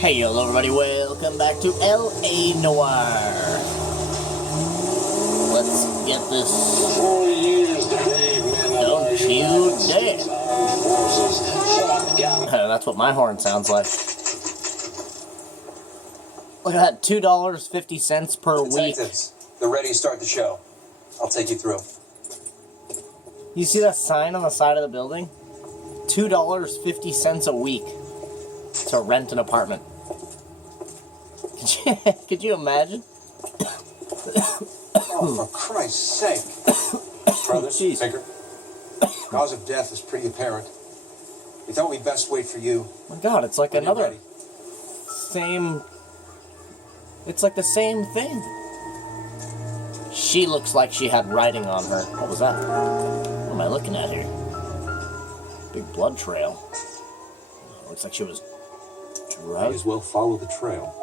Hey, hello everybody, welcome back to L.A. Noire. Let's get this. 4 years to brave men. Don't you dare. That's what my horn sounds like. Look at that, $2.50 per week. Detectives, they're ready to start the show. I'll take you through. You see that sign on the side of the building? $2.50 a week to rent an apartment. Could you imagine? Oh, for Christ's sake. Brothers, Jeez. Baker, cause of death is pretty apparent. We thought we'd best wait for you. Oh my God, it's like when you're another ready. same. It's like the same thing. She looks like she had writing on her. What was that? What am I looking at here? Big blood trail. Looks like she was Might drugged. as well follow the trail.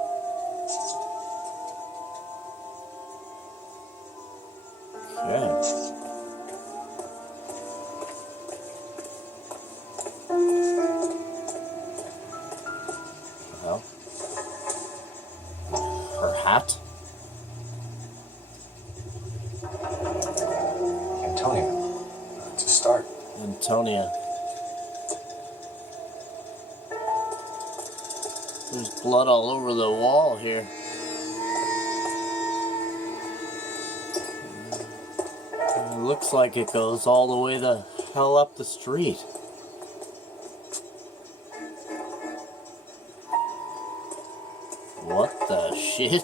Okay. Well, her hat. Antonio, to start. Antonia. There's blood all over the wall here. It looks like it goes all the way the hell up the street. What the shit?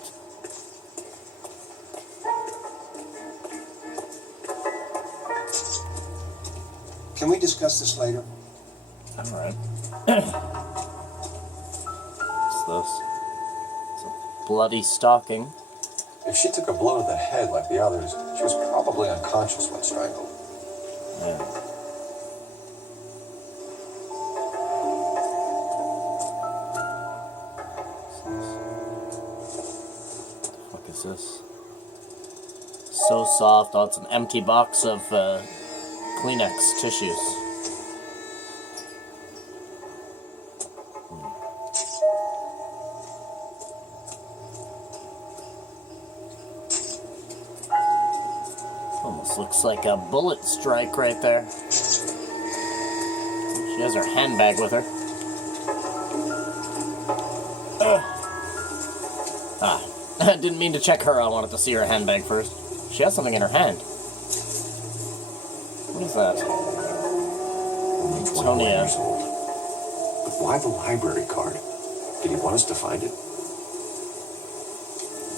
Can we discuss this later? Alright. What's this? It's a bloody stocking. If she took a blow to the head like the others, she was probably unconscious when strangled. Yeah. What the fuck is this? So soft. Oh, it's an empty box of Kleenex tissues. Almost looks like a bullet strike right there. She has her handbag with her. I didn't mean to check her. I wanted to see her handbag first. She has something in her hand. What is that? Only 21 Antonia. years old. But why the library card? Did he want us to find it?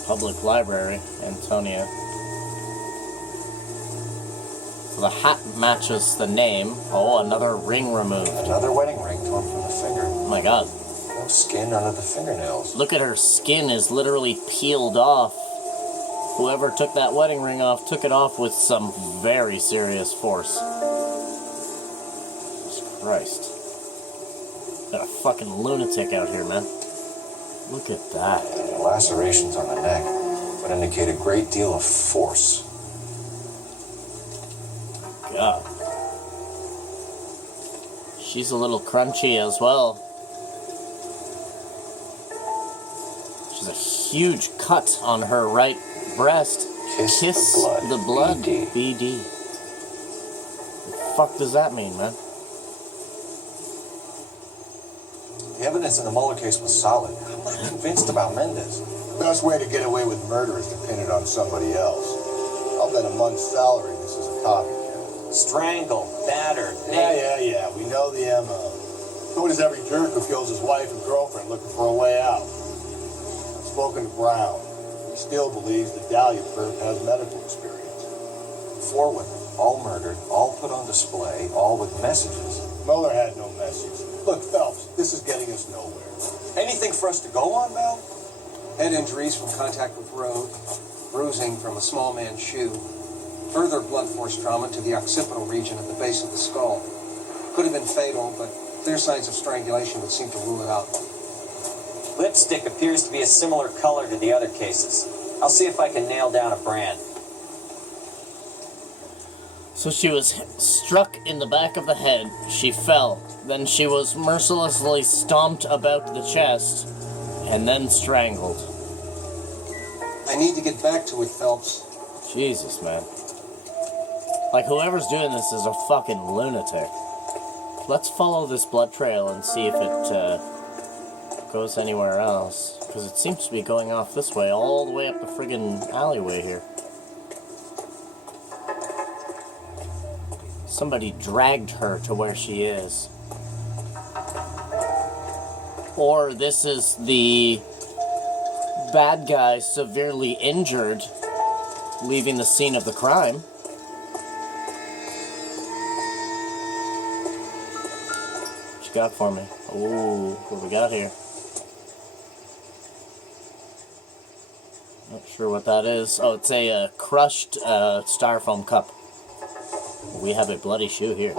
Public library, Antonia. So the hat matches the name. Oh, another ring removed. Another wedding ring torn from the finger. Oh my God. No skin under the fingernails. Look at her skin is literally peeled off. Whoever took that wedding ring off took it off with some very serious force. Jesus Christ. Got a fucking lunatic out here, man. Look at that. The lacerations on the neck would indicate a great deal of force. God. She's a little crunchy as well. She's a huge cut on her right breast. Kiss the blood. BD. BD. The fuck does that mean, man? The evidence in the Mueller case was solid. I'm not convinced about Mendez. The best way to get away with murder is to pin it on somebody else. I'll bet a month's salary this is a copycat. Strangled, battered, Yeah. We know the M.O. So does every jerk who kills his wife and girlfriend looking for a way out. I've spoken to Brown. He still believes that Dahlia Perp has medical experience. 4 women, all murdered, all put on display, all with messages. Mueller had no message. Look, Phelps, this is getting us nowhere. Anything for us to go on, Val? Head injuries from contact with road, bruising from a small man's shoe, further blood force trauma to the occipital region at the base of the skull. Could have been fatal, but clear signs of strangulation would seem to rule it out. Lipstick appears to be a similar color to the other cases. I'll see if I can nail down a brand. So she was struck in the back of the head, she fell, then she was mercilessly stomped about the chest, and then strangled. I need to get back to it, Phelps. Jesus, man. Like, whoever's doing this is a fucking lunatic. Let's follow this blood trail and see if it goes anywhere else. Because it seems to be going off this way, all the way up the friggin' alleyway here. Somebody dragged her to where she is. Or this is the bad guy severely injured, leaving the scene of the crime. What you got for me? Ooh, what we got here? Not sure what that is. Oh, it's a crushed styrofoam cup. We have a bloody shoe here.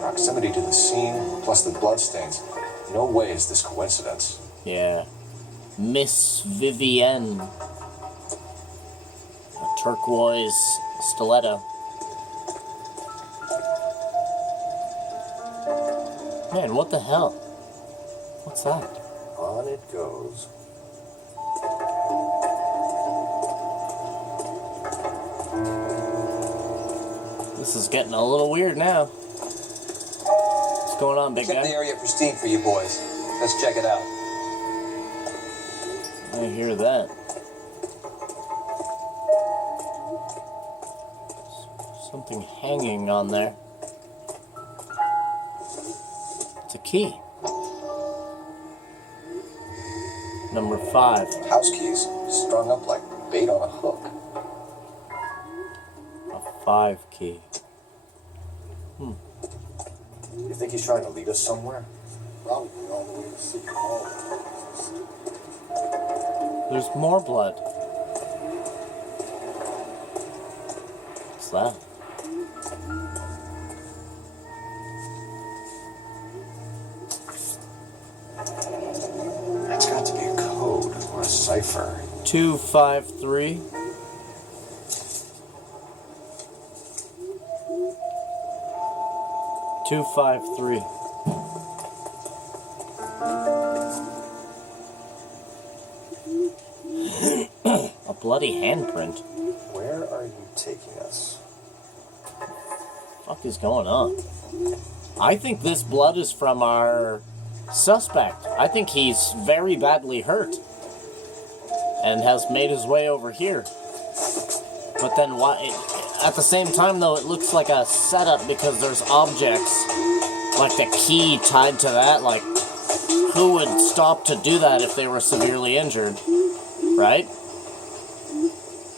Proximity to the scene, plus the bloodstains. No way is this coincidence. Yeah. Miss Vivienne. A turquoise stiletto. Man, what the hell? What's that? On it goes. This is getting a little weird now. What's going on, big Kept the guy? area pristine for you boys. Let's check it out. I hear that. Something hanging on there. It's a key. Number 5. House keys strung up like bait on a hook. A 5 key. You think he's trying to lead us somewhere? Probably all the way to City Hall. There's more blood. What's that? That's got to be a code or a cipher. 253. Two, 5, 3. A bloody handprint. Where are you taking us? Fuck is going on? I think this blood is from our suspect. I think he's very badly hurt and has made his way over here. But then why? At the same time, though, it looks like a setup because there's objects like the key tied to that. Like, who would stop to do that if they were severely injured, right?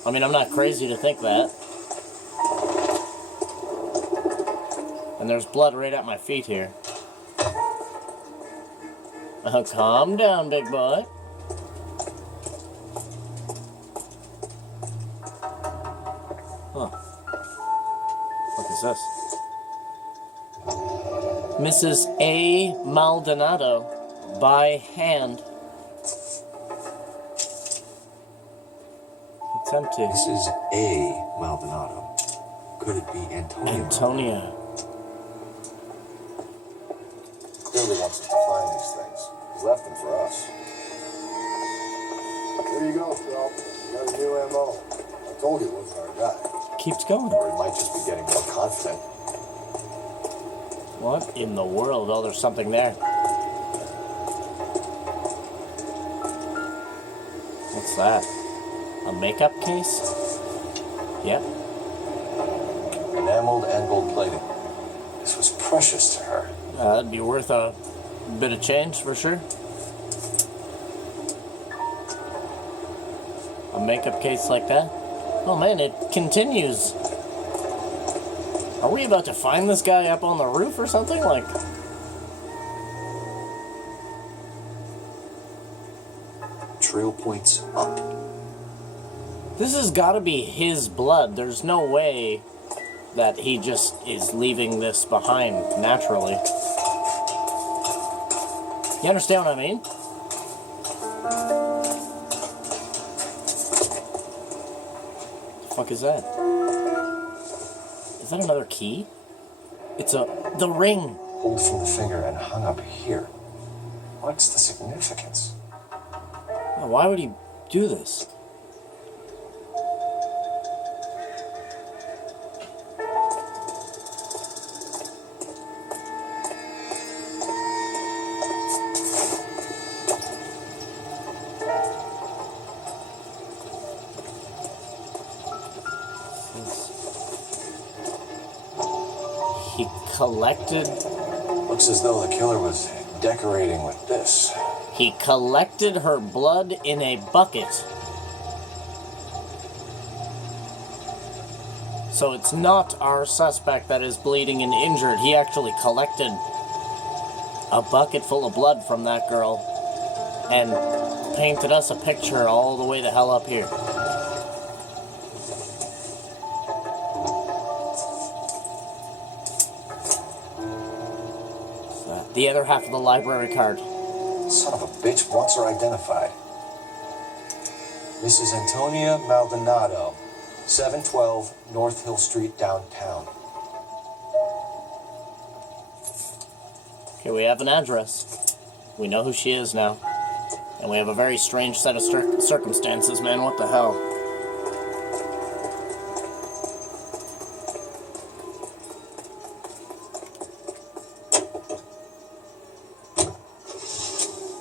I mean, I'm not crazy to think that. And there's blood right at my feet here. Calm down, big boy. Huh. What is this? Mrs. A. Maldonado, by hand. It's empty. This is a Maldonado. Could it be Antonio? Antonia. Clearly wants us to find these things. He's left them for us. There you go, Phil. You got a new MO. I told you it wasn't our guy. Keeps going. Or he might just be getting more confident. What in the world? Oh, there's something there. What's that? A makeup case? Yep. Enameled and gold plated. This was precious to her. That'd be worth a bit of change for sure. A makeup case like that? Oh man, it continues. Are we about to find this guy up on the roof or something? Like, Trail points up. this has got to be his blood. There's no way that he just is leaving this behind naturally. You understand what I mean? The fuck is that? Is that another key? It's the ring. Pulled from the finger and hung up here. What's the significance? Why would he do this? He collected... Looks as though the killer was decorating with this. He collected her blood in a bucket. So it's not our suspect that is bleeding and injured. He actually collected a bucket full of blood from that girl and painted us a picture all the way the hell up here. The other half of the library card. Son of a bitch, wants her identified. Mrs. Antonia Maldonado, 712 North Hill Street, downtown. Okay, we have an address. We know who she is now. And we have a very strange set of circumstances, man. What the hell?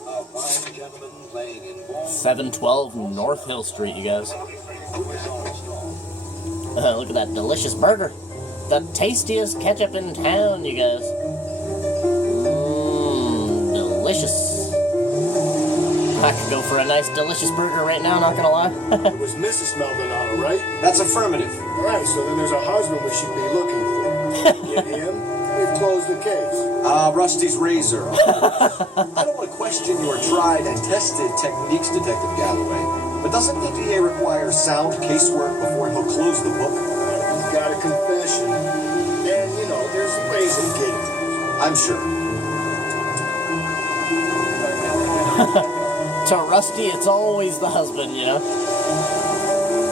A fine gentleman playing in 712 North Hill Street, you guys. Look at that delicious burger. The tastiest ketchup in town, you guys. Mmm, delicious. I could go for a nice, delicious burger right now, not gonna lie. It was Mrs. Maldonado, right? That's affirmative. All right, so then there's a husband we should be looking for. Get him, we've closed the case. Rusty's razor. I don't want to question your tried and tested techniques, Detective Galloway, but doesn't the DA require sound casework before he'll close the book? He's got a confession, and, you know, there's ways of getting it. I'm sure. To Rusty, it's always the husband, you know?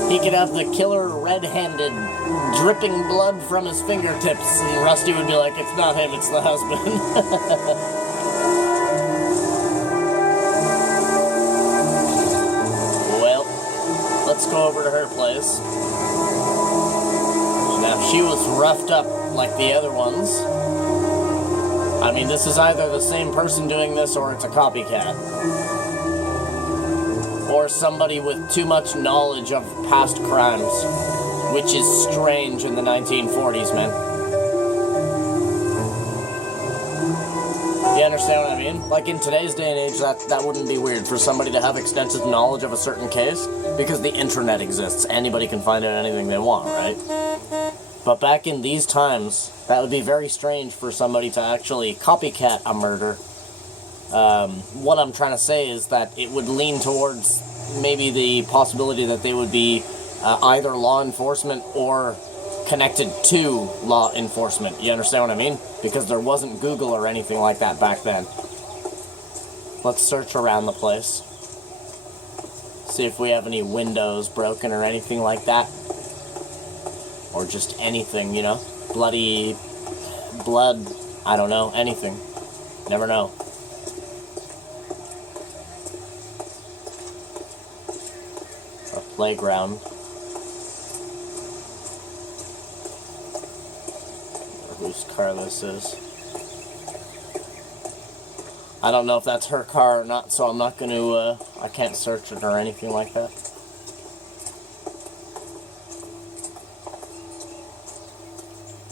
He could have the killer red-handed, dripping blood from his fingertips, and Rusty would be like, it's not him, it's the husband. Well, let's go over to her place. Now, she was roughed up like the other ones. I mean, this is either the same person doing this or it's a copycat. Or somebody with too much knowledge of past crimes, which is strange in the 1940s, man. You understand what I mean? Like in today's day and age, that wouldn't be weird for somebody to have extensive knowledge of a certain case, because the internet exists. Anybody can find out anything they want, right? But back in these times, that would be very strange for somebody to actually copycat a murder. What I'm trying to say is that it would lean towards maybe the possibility that they would be either law enforcement or connected to law enforcement. You understand what I mean? Because there wasn't Google or anything like that back then. Let's search around the place. See if we have any windows broken or anything like that. Or just anything, you know? Bloody blood, I don't know, anything. Never know. A playground. Whose car this is. I don't know if that's her car or not, so I'm not going to, I can't search it or anything like that.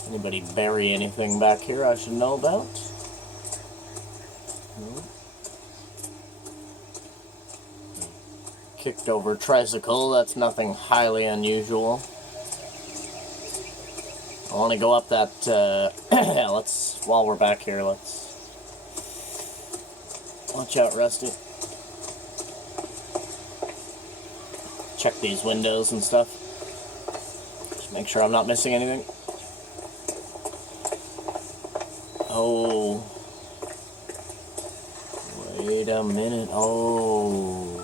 Anybody bury anything back here I should know about? No. Kicked over tricycle, that's nothing highly unusual. I want to go up that, yeah, while we're back here, let's... Watch out, Rusty. Check these windows and stuff. Just make sure I'm not missing anything. Oh. Wait a minute. Oh.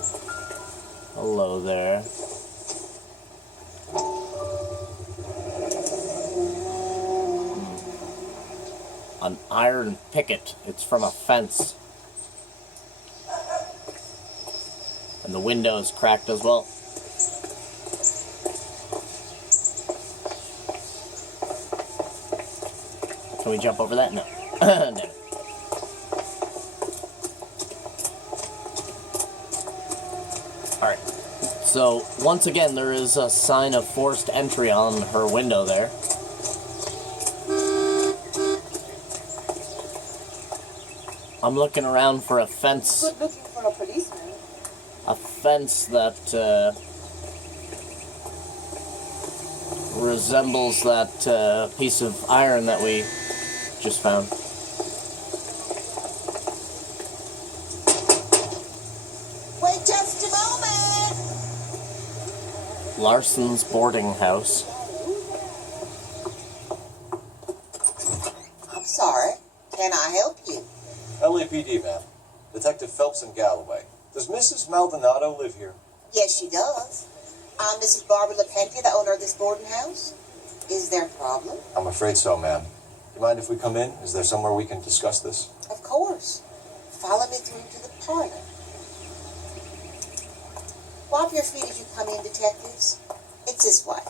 Hello there. An iron picket. It's from a fence. And the window is cracked as well. Can we jump over that? No. Damn it. Alright. So, once again, there is a sign of forced entry on her window there. I'm looking around for a fence. Good looking for a policeman. A fence that resembles that piece of iron that we just found. Wait just a moment. Larson's boarding house. I'm sorry. Can I help you? LAPD, ma'am. Detective Phelps in Galloway. Does Mrs. Maldonado live here? Yes, she does. I'm Mrs. Barbara LaPentia, the owner of this boarding house. Is there a problem? I'm afraid so, ma'am. Do you mind if we come in? Is there somewhere we can discuss this? Of course. Follow me through to the parlor. Wipe your feet as you come in, detectives. It's this way.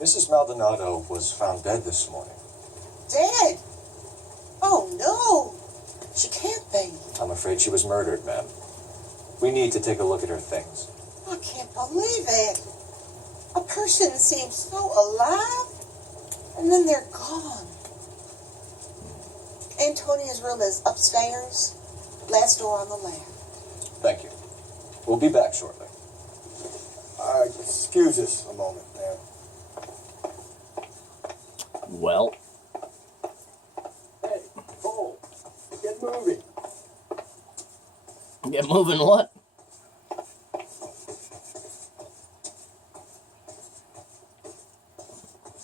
Mrs. Maldonado was found dead this morning. Dead? Oh, no. She can't be. I'm afraid she was murdered, ma'am. We need to take a look at her things. I can't believe it. A person seems so alive, and then they're gone. Antonia's room is upstairs, last door on the left. Thank you. We'll be back shortly. Excuse us a moment, ma'am. Well, Hey, Cole, get moving. get moving what?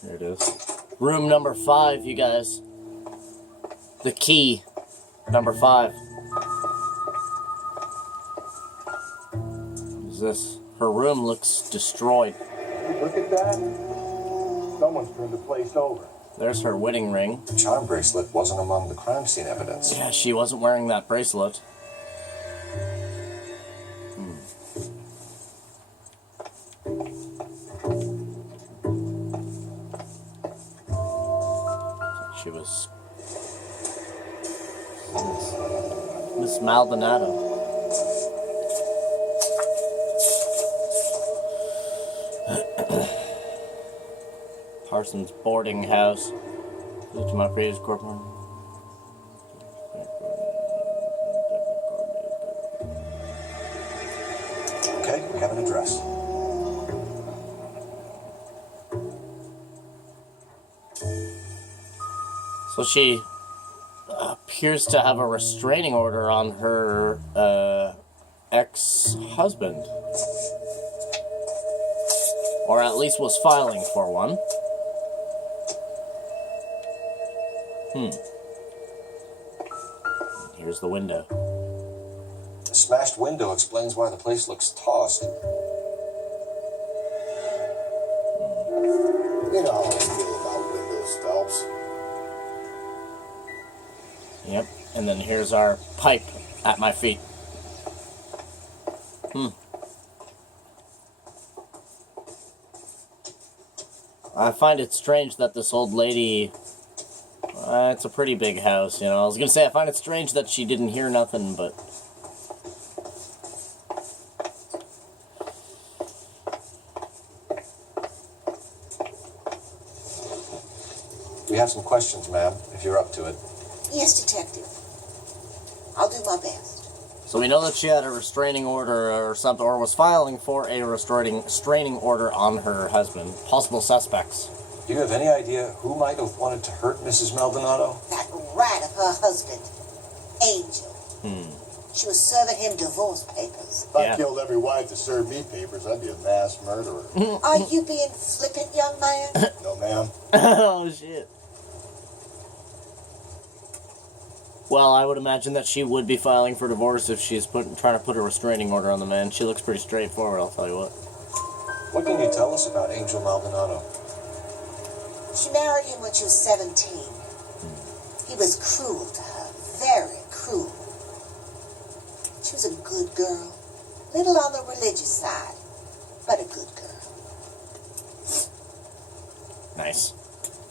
There it is. Room number 5, you guys. The key. Number 5. What is this? Her room looks destroyed. Look at that. Someone's turned the place over. There's her wedding ring. The charm bracelet wasn't among the crime scene evidence. Yeah, she wasn't wearing that bracelet. She was Miss Maldonado. Parsons boarding house. This is my previous corporate. Okay, we have an address. So she appears to have a restraining order on her ex-husband. Or at least was filing for one. Here's the window. The smashed window explains why the place looks tossed. You know how I feel about windows, Phelps. Yep, and then here's our pipe at my feet. I find it strange that this old lady... it's a pretty big house, you know. I was gonna say, I find it strange that she didn't hear nothing, but... We have some questions, ma'am, if you're up to it. Yes, detective. I'll do my best. So we know that she had a restraining order or something, or was filing for a restraining order on her husband. Possible suspects. Do you have any idea who might have wanted to hurt Mrs. Maldonado? That rat of her husband, Angel. She was serving him divorce papers. If I Yeah. killed every wife to serve me papers, I'd be a mass murderer. Are you being flippant, young man? No, ma'am. Oh, shit. Well, I would imagine that she would be filing for divorce if she's trying to put a restraining order on the man. She looks pretty straightforward, I'll tell you what. What can you tell us about Angel Maldonado? She married him when she was 17. He was cruel to her, very cruel. good girl. Little on the religious side, but a good girl. Nice.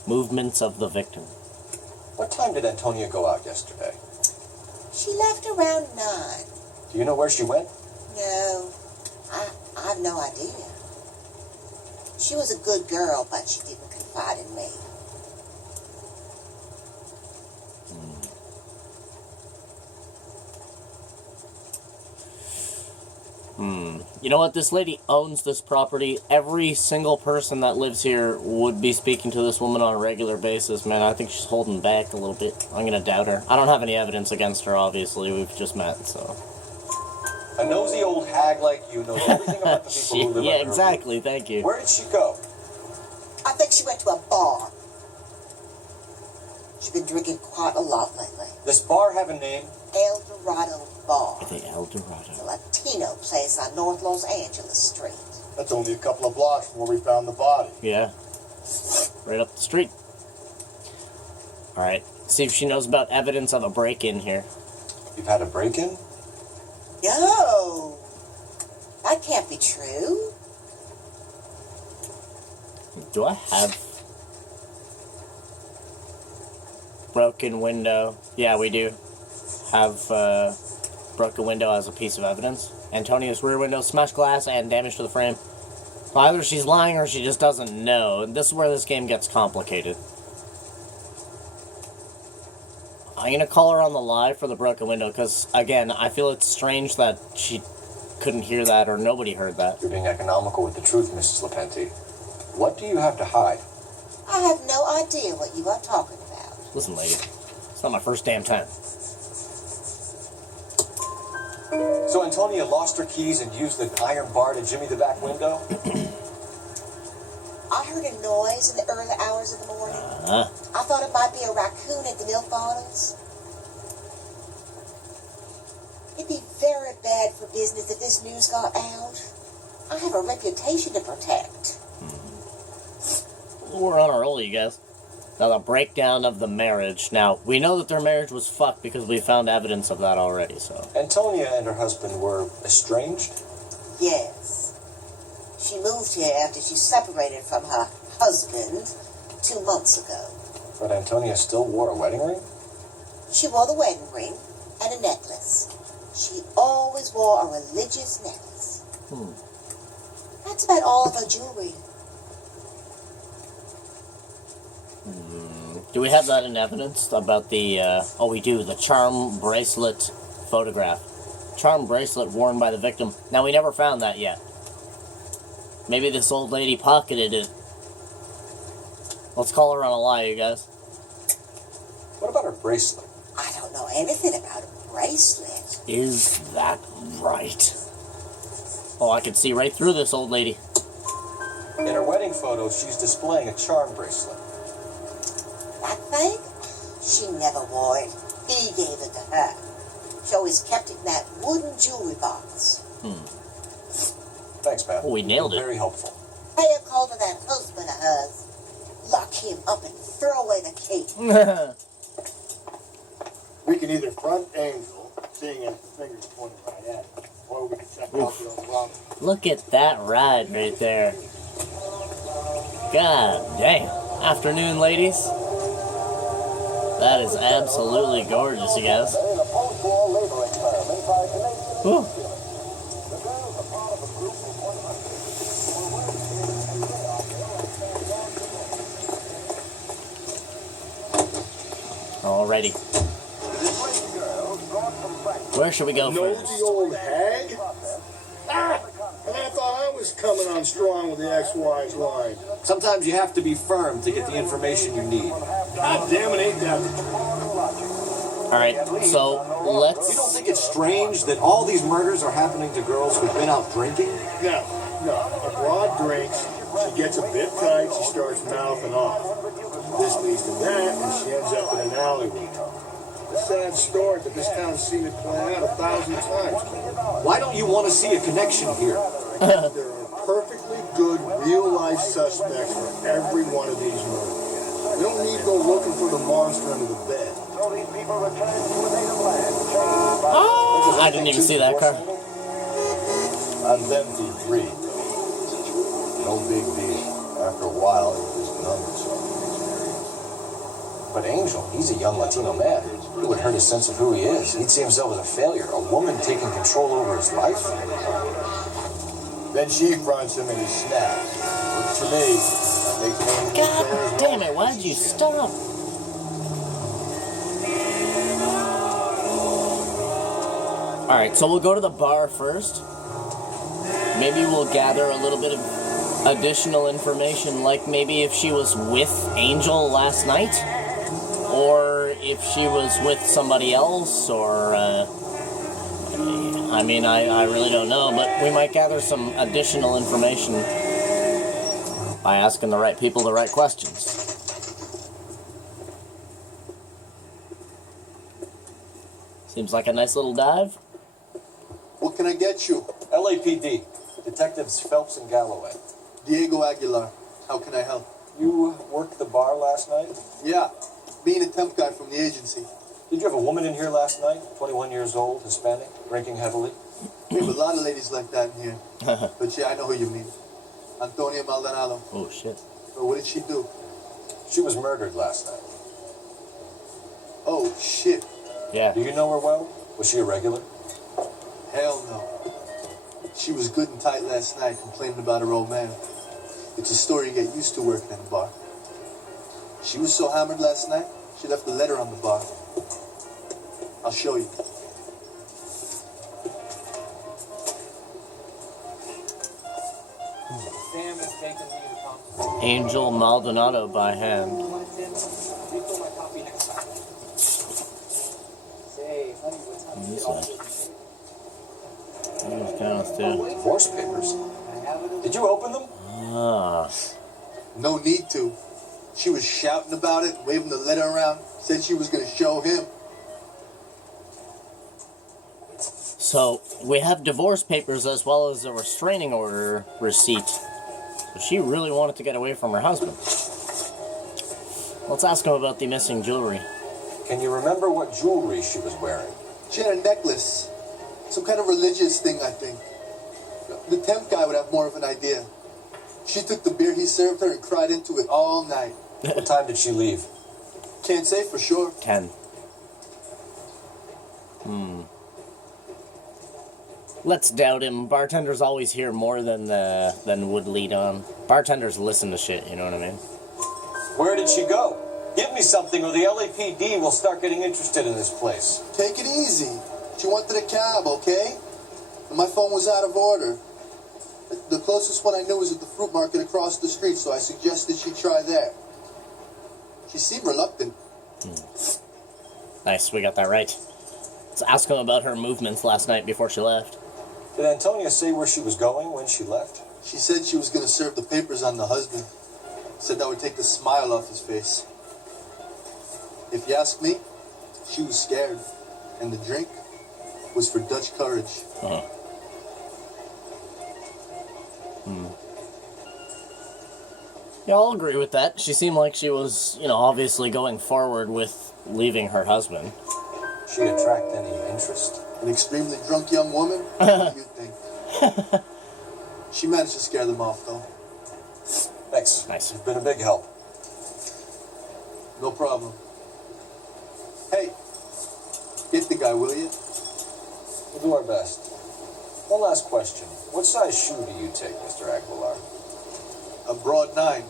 Movements of the victim. What time did Antonia go out yesterday? She left around 9. Do you know where she went? No, I have no idea. She was a good girl, but she didn't confide in me. You know what? This lady owns this property. Every single person that lives here would be speaking to this woman on a regular basis, man. I think she's holding back a little bit. I'm gonna doubt her. I don't have any evidence against her, obviously. We've just met, so... A nosy old hag like you knows everything about the people who live yeah, under her exactly. roof. Thank you. Where did she go? I think she went to a bar. She's been drinking quite a lot lately. This bar have a name? El Dorado Bar. The El Dorado. It's a Latino place on North Los Angeles Street. That's only a couple of blocks from where we found the body. Yeah. Right up the street. Alright. See if she knows about evidence of a break-in here. You've had a break-in? No, that can't be true. Do I have... broken window? Yeah, we do. Have, broken window as a piece of evidence. Antonia's rear window, smashed glass, and damage to the frame. So either she's lying or she just doesn't know. And this is where this game gets complicated. I'm gonna call her on the lie for the broken window, because, again, I feel it's strange that she couldn't hear that or nobody heard that. You're being economical with the truth, Mrs. Lepenti. What do you have to hide? I have no idea what you are talking about. Listen, lady, it's not my first damn time. So Antonia lost her keys and used the iron bar to jimmy the back window? I heard a noise in the early hours of the morning. I thought it might be a raccoon at the milk bottles. It'd be very bad for business if this news got out. I have a reputation to protect. We're on a roll, you guys. Now, the breakdown of the marriage. Now, we know that their marriage was fucked because we found evidence of that already, so... Antonia and her husband were estranged? Yes. She moved here after she separated from her husband 2 months ago. But Antonia still wore a wedding ring? She wore the wedding ring and a necklace. She always wore a religious necklace. That's about all of her jewelry. Do we have that in evidence about the, oh, we do, the charm bracelet photograph. Charm bracelet worn by the victim. Now, we never found that yet. Maybe this old lady pocketed it. Let's call her on a lie, you guys. What about her bracelet? I don't know anything about a bracelet. Is that right? Oh, I can see right through this old lady. In her wedding photo, she's displaying a charm bracelet. That thing? She never wore it. He gave it to her. She always kept it in that wooden jewelry box. Thanks, Matt. Oh, we nailed it. Very helpful. Pay a call to that husband of hers. Lock him up and throw away the key. We can either front Angel, seeing as the finger's pointing right at it, or we can check out the old robber. Look at that ride right there. God damn. Afternoon, ladies. That is absolutely gorgeous, you guys. Whew. Alrighty. Where should we go first? Nosy old hag? Ah! And I thought I was coming on strong with the ex-wife's line. Sometimes you have to be firm to get the information you need. God damn it, ain't that... Alright, so You don't let's... think it's strange that all these murders are happening to girls who've been out drinking? No. A broad drinks, she gets a bit tight, she starts mouthing off. This leads to that, and she ends up in an alleyway. A sad story, but this town's seen it play out 1,000 times. Why don't you want to see a connection here? There are perfectly good, real-life suspects for every one of these murders. We don't need to go looking for the monster under the bed. Oh, I didn't even see that car. Times empty 3. No big deal. After a while, it's just numbers. But Angel, he's a young Latino man. It would hurt his sense of who he is. He'd see himself as a failure. A woman taking control over his life. Then she fronts him and he snaps. Looks to me, that makes Angel God fair as damn it, why'd you stop? Alright, so we'll go to the bar first. Maybe we'll gather a little bit of additional information, like maybe if she was with Angel last night, or if she was with somebody else, or, I mean, I really don't know, but we might gather some additional information by asking the right people the right questions. Seems like a nice little dive. What can I get you? LAPD. Detectives Phelps and Galloway. Diego Aguilar. How can I help? You worked the bar last night? Yeah, being a temp guy from the agency. Did you have a woman in here last night? 21 years old, Hispanic, drinking heavily? We have a lot of ladies like that in here. But yeah, I know who you mean. Antonia Maldonado. Oh, shit. But what did she do? She was murdered last night. Oh, shit. Yeah. Do you know her well? Was she a regular? Hell no. She was good and tight last night, complaining about her old man. It's a story you get used to working in the bar. She was so hammered last night, she left a letter on the bar. I'll show you. Angel Maldonado by hand. Those counts too. Divorce papers. Did you open them? Ah. No need to. She was shouting about it, waving the letter around, said she was going to show him. So, we have divorce papers as well as a restraining order receipt. So she really wanted to get away from her husband. Let's ask him about the missing jewelry. Can you remember what jewelry she was wearing? She had a necklace. Some kind of religious thing, I think. The temp guy would have more of an idea. She took the beer he served her and cried into it all night. What time did she leave? Can't say for sure. 10. Let's doubt him. Bartenders always hear more than would lead on. Bartenders listen to shit, you know what I mean? Where did she go? Give me something or the LAPD will start getting interested in this place. Take it easy. She wanted a cab, okay? And my phone was out of order. The closest one I knew was at the fruit market across the street, so I suggested she try there. She seemed reluctant. Nice, we got that right. Let's ask him about her movements last night before she left. Did Antonia say where she was going when she left? She said she was going to serve the papers on the husband. Said that would take the smile off his face. If you ask me, she was scared. And the drink was for Dutch courage. Uh-huh. Yeah, I'll agree with that. She seemed like she was, obviously going forward with leaving her husband. She'd attract any interest? An extremely drunk young woman? What do you think? She managed to scare them off, though. Thanks. Nice. You've been a big help. No problem. Hey, get the guy, will you? We'll do our best. One last question. What size shoe do you take, Mr. Aguilar? A broad 9. I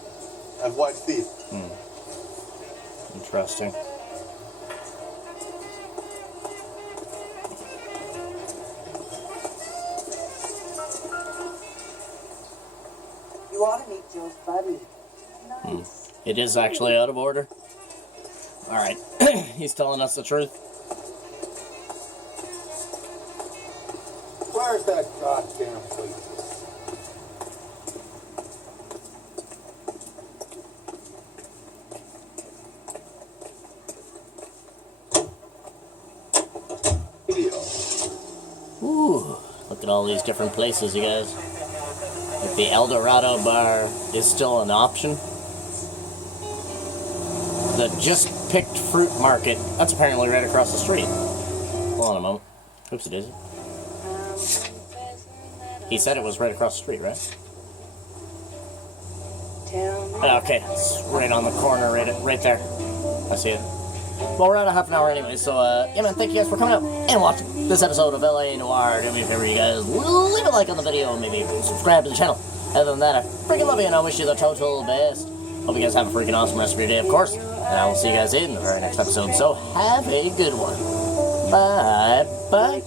have white feet. Interesting. You ought to meet Joe's buddy. Nice. It is actually out of order. Alright, he's telling us the truth. Where's that goddamn place? Ooh, look at all these different places, you guys. If the El Dorado bar is still an option. The Just Picked Fruit Market, that's apparently right across the street. Hold on a moment. Oops, it isn't. He said it was right across the street, right? Okay, it's right on the corner, right there. I see it. Well, we're at a half an hour anyway, so, yeah, man, thank you guys for coming out and watching this episode of LA Noire. Do me a favor, you guys, leave a like on the video and maybe subscribe to the channel. Other than that, I freaking love you, and I wish you the total best. Hope you guys have a freaking awesome rest of your day, of course. And I will see you guys in the very next episode, so have a good one. Bye. Bye.